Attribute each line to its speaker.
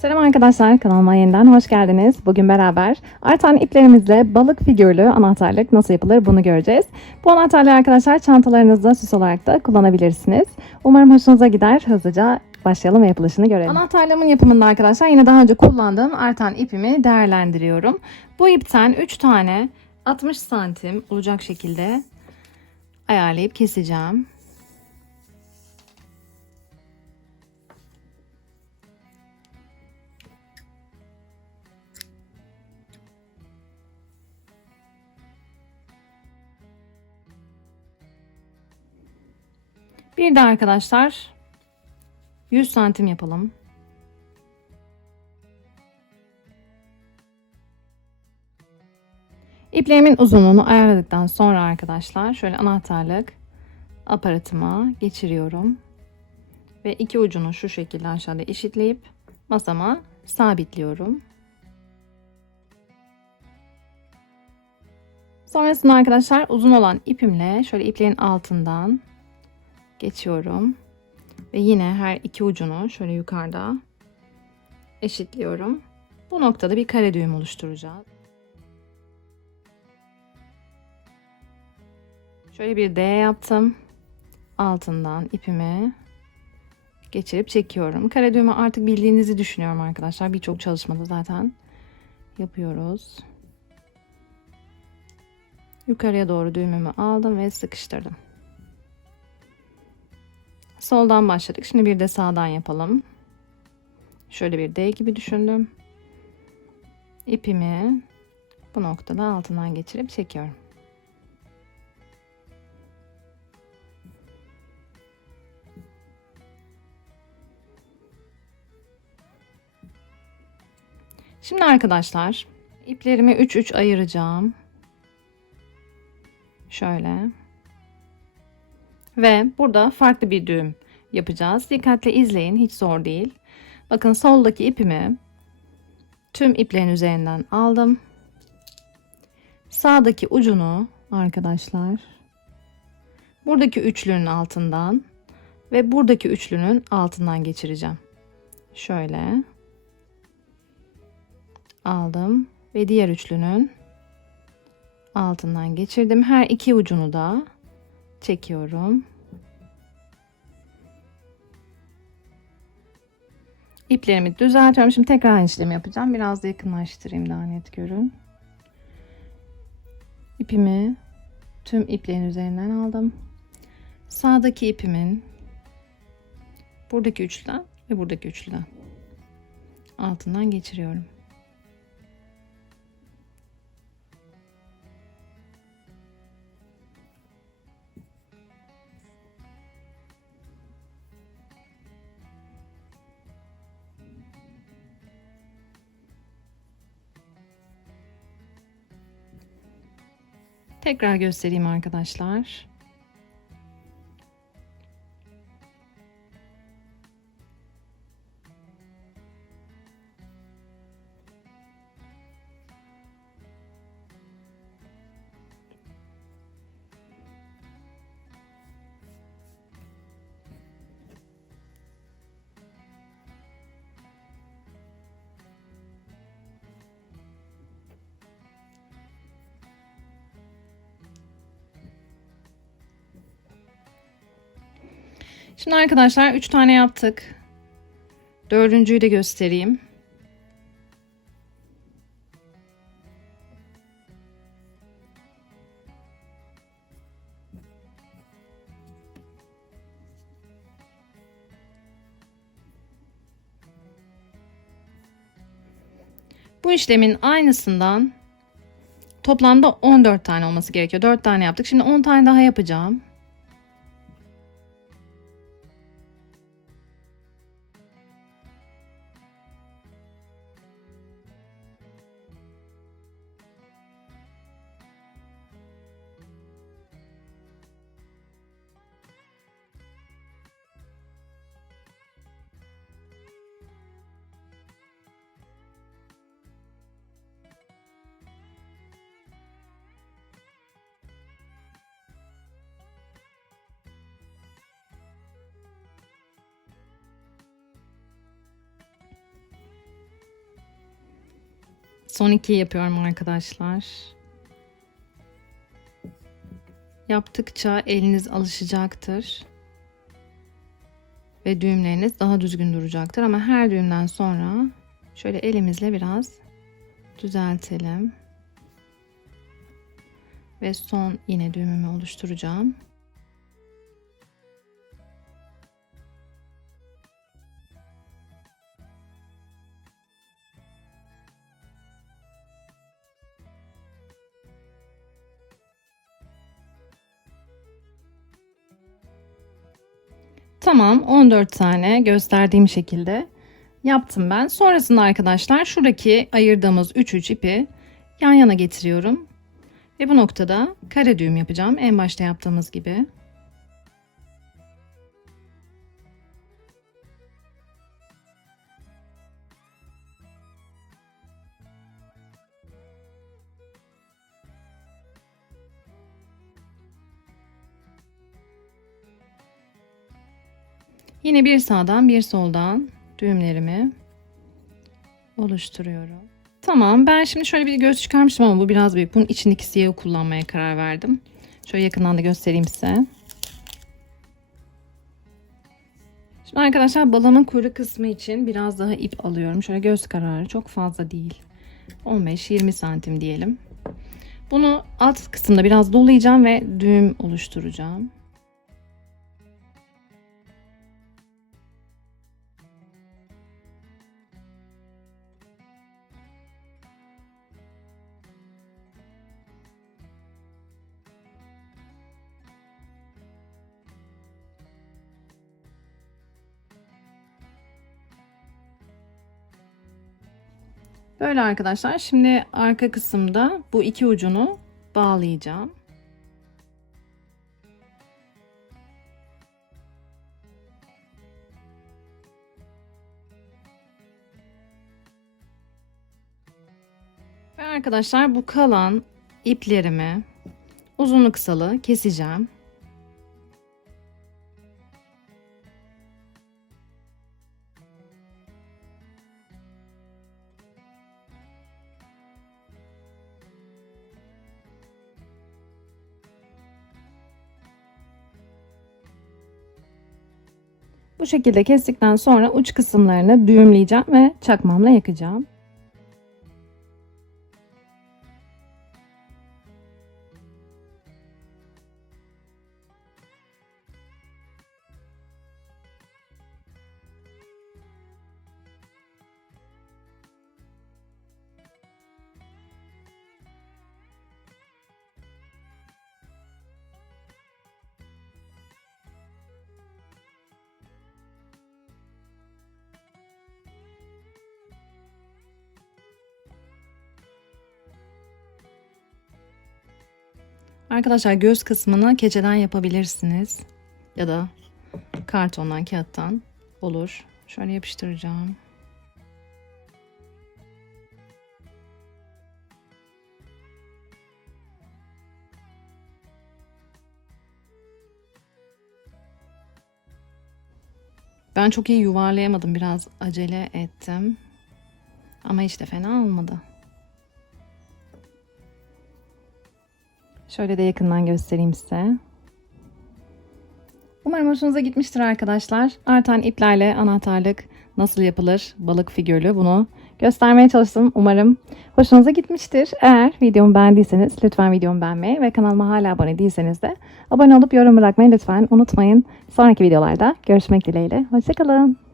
Speaker 1: Selam arkadaşlar, kanalıma yeniden hoş geldiniz. Bugün beraber artan iplerimizle balık figürlü anahtarlık nasıl yapılır bunu göreceğiz. Bu anahtarlığı arkadaşlar çantalarınızda süs olarak da kullanabilirsiniz. Umarım hoşunuza gider. Hızlıca başlayalım ve yapılışını görelim. Anahtarlığımın yapımında arkadaşlar yine daha önce kullandığım artan ipimi değerlendiriyorum. Bu ipten 3 tane 60 santim olacak şekilde ayarlayıp keseceğim. Bir de arkadaşlar 100 santim yapalım. İplerimin uzunluğunu ayarladıktan sonra arkadaşlar şöyle anahtarlık aparatıma geçiriyorum. Ve iki ucunu şu şekilde aşağıda eşitleyip masama sabitliyorum. Sonrasında arkadaşlar uzun olan ipimle şöyle iplerin altından geçiyorum. Ve yine her iki ucunu şöyle yukarıda eşitliyorum. Bu noktada bir kare düğüm oluşturacağız. Şöyle bir D yaptım. Altından ipimi geçirip çekiyorum. Kare düğümü artık bildiğinizi düşünüyorum arkadaşlar. Birçok çalışmada zaten yapıyoruz. Yukarıya doğru düğümümü aldım ve sıkıştırdım. Soldan başladık. Şimdi bir de sağdan yapalım. Şöyle bir D gibi düşündüm. İpimi bu noktada altından geçirip çekiyorum. Şimdi arkadaşlar iplerimi 3-3 ayıracağım. Şöyle. Ve burada farklı bir düğüm yapacağız. Dikkatle izleyin. Hiç zor değil. Bakın soldaki ipimi tüm iplerin üzerinden aldım. Sağdaki ucunu arkadaşlar buradaki üçlünün altından ve buradaki üçlünün altından geçireceğim. Şöyle aldım ve diğer üçlünün altından geçirdim. Her iki ucunu da çekiyorum. İplerimi düzeltiyorum. Şimdi tekrar aynı işlemi yapacağım. Biraz da yakınlaştırayım daha net görün. İpimi tüm iplerin üzerinden aldım. Sağdaki ipimin buradaki üçlüden ve buradaki üçlüden altından geçiriyorum. Tekrar göstereyim arkadaşlar. Şimdi arkadaşlar 3 tane yaptık. Dördüncüyü de göstereyim. Bu işlemin aynısından toplamda 14 tane olması gerekiyor. 4 tane yaptık. Şimdi 10 tane daha yapacağım. Son ikiyi yapıyorum arkadaşlar. Yaptıkça eliniz alışacaktır. Ve düğümleriniz daha düzgün duracaktır. Ama her düğümden sonra şöyle elimizle biraz düzeltelim. Ve son yine düğümümü oluşturacağım. Tamam 14 tane gösterdiğim şekilde yaptım ben. Sonrasında arkadaşlar şuradaki ayırdığımız 3 3 ipi yan yana getiriyorum. Ve bu noktada kare düğüm yapacağım en başta yaptığımız gibi. Yine bir sağdan bir soldan düğümlerimi oluşturuyorum. Tamam ben şimdi şöyle bir göz çıkarmıştım ama bu biraz büyük. Bunun içindeki siyahı kullanmaya karar verdim. Şöyle yakından da göstereyim size. Şimdi arkadaşlar balonun kuyruk kısmı için biraz daha ip alıyorum. Şöyle göz kararı çok fazla değil. 15-20 santim diyelim. Bunu alt kısımda biraz dolayacağım ve düğüm oluşturacağım. Böyle arkadaşlar. Şimdi arka kısımda bu iki ucunu bağlayacağım. Ve arkadaşlar bu kalan iplerimi uzunlu kısalı keseceğim. Bu şekilde kestikten sonra uç kısımlarını düğümleyeceğim ve çakmamla yakacağım. Arkadaşlar göz kısmını keçeden yapabilirsiniz. Ya da kartondan, kağıttan olur. Şöyle yapıştıracağım. Ben çok iyi yuvarlayamadım. Biraz acele ettim. Ama hiç de fena olmadı. Şöyle de yakından göstereyim size. Umarım hoşunuza gitmiştir arkadaşlar. Artan iplerle anahtarlık nasıl yapılır balık figürlü bunu göstermeye çalıştım. Umarım hoşunuza gitmiştir. Eğer videomu beğendiyseniz lütfen videomu beğenmeyi ve kanalıma hala abone değilseniz de abone olup yorum bırakmayı lütfen unutmayın. Sonraki videolarda görüşmek dileğiyle. Hoşçakalın.